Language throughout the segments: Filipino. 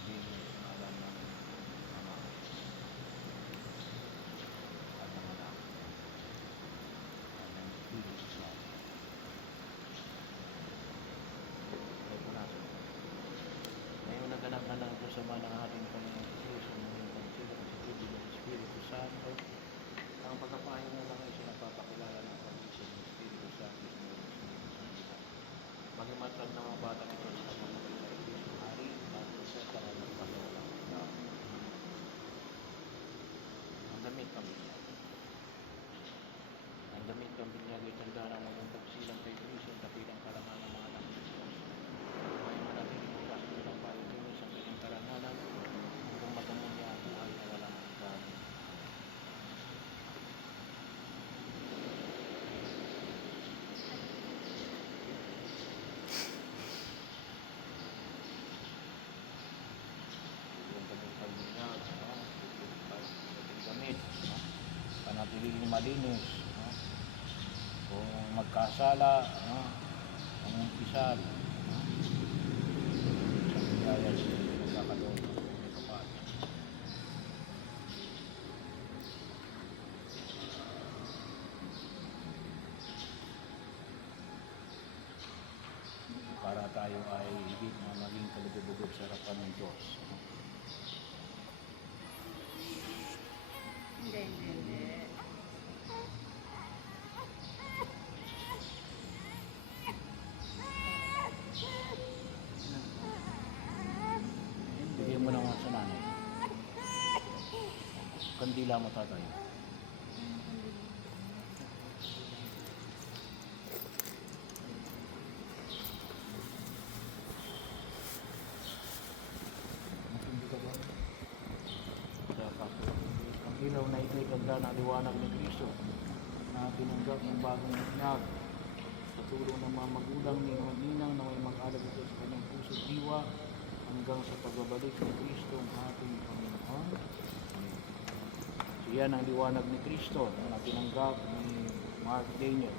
Sabihin sa ngalan ng Ama at ng Anak at ng Espiritu Santo. Ay punasan. Ngayon naganap na lang sa mga ng ating Panginoon Jesus ang mga pagsilang sa tubig ng Espiritu Santo. Ang pagkapayo na lang ay sinapapakilala ng pag-isip ng Espiritu Santo sa mga Espiritu Santo. Magimatag na mga bata ito sa pamamagitan ng Kristo Hari at sa tanang ng Panginoon. Ang damit pambinyag. Ang damit pambinyag ay tanda ng maging pagsilang kay Kristo at dakilang karangalan ng mga anak ng Diyos. Ngayon manatiling ang kasunod ng pahituloy sa kanyang karangalan hanggang matanong niya ang buhay na walang hanggan. Yung damit pambinyag, ating damit, panatiling malinis, kung magkasala, ang umpisal, sa biyaya sa magkakaloon ng kapal. Para tayo ay higit na maging kalugod-lugod sa harapan ng Diyos. Hindi. Bigyan mo naman sa nanay. Kandila mo tatay. Matindi ka ba? Kaya kaso, ang ilaw na ikay ganda na liwanag ni Kristo na tinanggap ng bagong binyag sa tulong ng mga magulang ni Ninang na may mag-alab ito sa kanyang puso at diwa hanggang sa pagbabalik ni Kristo ang ating Panginoon. So yan ang liwanag ni Kristo na tinanggap ni Mark Daniel.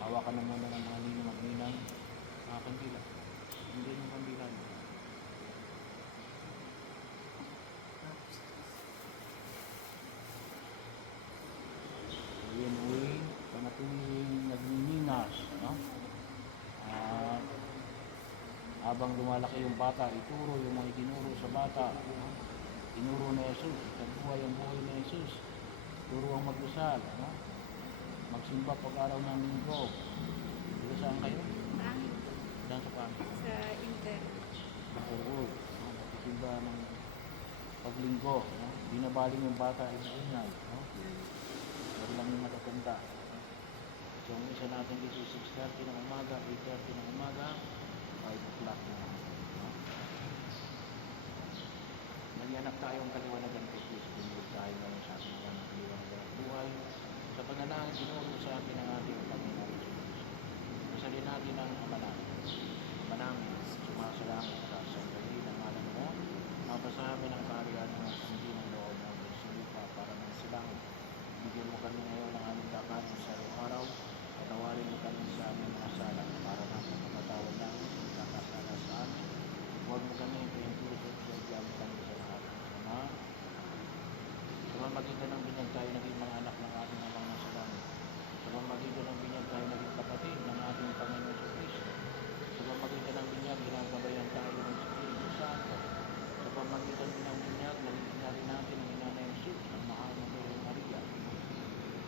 Hawakan naman na ng mga ninang at ninang mga kandila. Hindi ng kandila. Yan uwi, panatuloy nagniningas, habang lumalaki yung bata, ituro yung mga itinuro sa bata, tinuro na Jesus, itabuhay ang buhay na Jesus, turo ang mag-usal, magsimba pag-araw ng linggo. Dito saan kayo? Pangit. Saan sa Pangit? Sa Inter. Oo, magsimba ng paglinggo, binabaling yung bata, inaunay, lang yung matatanda. So, ang isa natin dito 6:30 ng umaga, 8:30 ng umaga, 5 o'clock na. Nag-ianak tayong kaliwanagan kay Kristo. Pinulog tayo ngayon sa ating mga kaliwanagan at buhay. Sa panalangin, tinuro sa atin ang ating Panginoon Jesus. Masalin natin ang Ama namin. Ama namin, sumasalangit ka sa dali ng ngalan mo. Mapasabi ng kaharian mo at hindi ng loob ng Diyos sa lupa para ng silangit. Bigyan mo kami ngayon ng aming kakanin sa araw-araw. Patawarin mo kami sa aming mga sala para ng pagkakatawad namin ang kakasala sa amin. Huwag mo kami ipintuloy at bigyan kami sa lahat ng sama. Sa pamamagitan ng binyag tayo naging mga anak ng ating Amang nasa langit. Sa pamamagitan ng binyag tayo naging kapatid ng ating Panginoon sa Kristo. Sa pamamagitan ng binyag ginagabayan tayo ng Espiritu Santo. Sa pamamagitan ng binyag naging inari natin ang Ina na Jesus, ang mahal na Birhen Maria.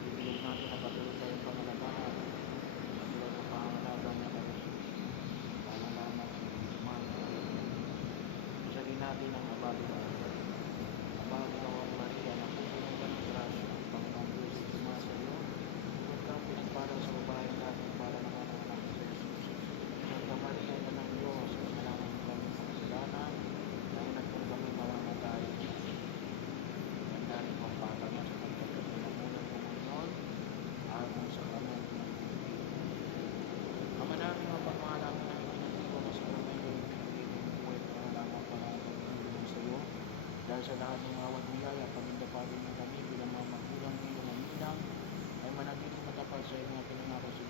Ibigay natin na patuloy tayong pangalagaan at ilan ang pangalaga niya kay Jesus. Pangalaman sa Isman. Masalin natin ang abali ng Maria. Abali ng Maria na pupunan ka ng grasya. Ang Panginoong Diyos ay sumasa iyo. Huwag kang pinagparang sa babae natin para naman ang anak sa Jesus. Santa Maria, Ina ng Diyos, kasalanan ng kami sa kasalanan, dahil nagpun kami mamamatay. Ganda rin pang bata na sa pagkakapinamunan ng Panginoon, ayon sa kanan ng Pilipinas. Ama namin, mapagmahal namin ang pinagtiwa mo sa kamay ng pinag-ibig buhay para lamang pangalang sa iyo. Dahil sa lahat ng awat biyaya, pamindapatin mo kami bilang mga magulang ng iyong ninang, ay manatiling matapat sa iyong pinangako sa